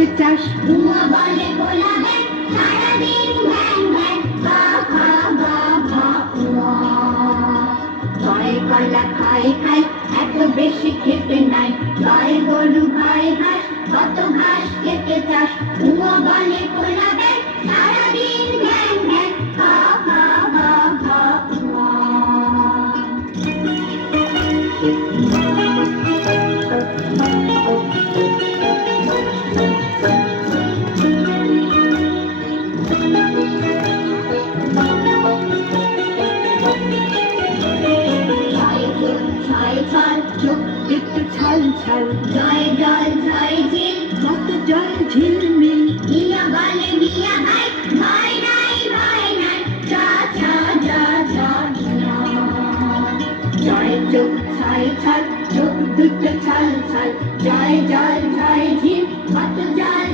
করতে চাস? কুয়া বলে গোলাপে সারাদিন ঘ্যাং ঘ্যাং গা খা গা খা কুয়া। জয় কলা খাই খাই এত বেশি খেতে নাই, গায়ে গরু ভাই হাঁস কত ঘাস খেতে চাস? কুয়া বলে গোলাপে সারাদিন ঘ্যাং ঘ্যাং গা খা গা খা কুয়া। চোখ একটু ছল ছল, জয় জল জয় ঝিল কত জল ঝিলমিল। মিয়া বলে মিয়া ভাই ভয় নাই ভয় নাই চা চা যা যা মিয়া। জয় চোখ ছল ছল, চোখ দুটো ছল ছল, জয় জল জয় ঝিল, কত জল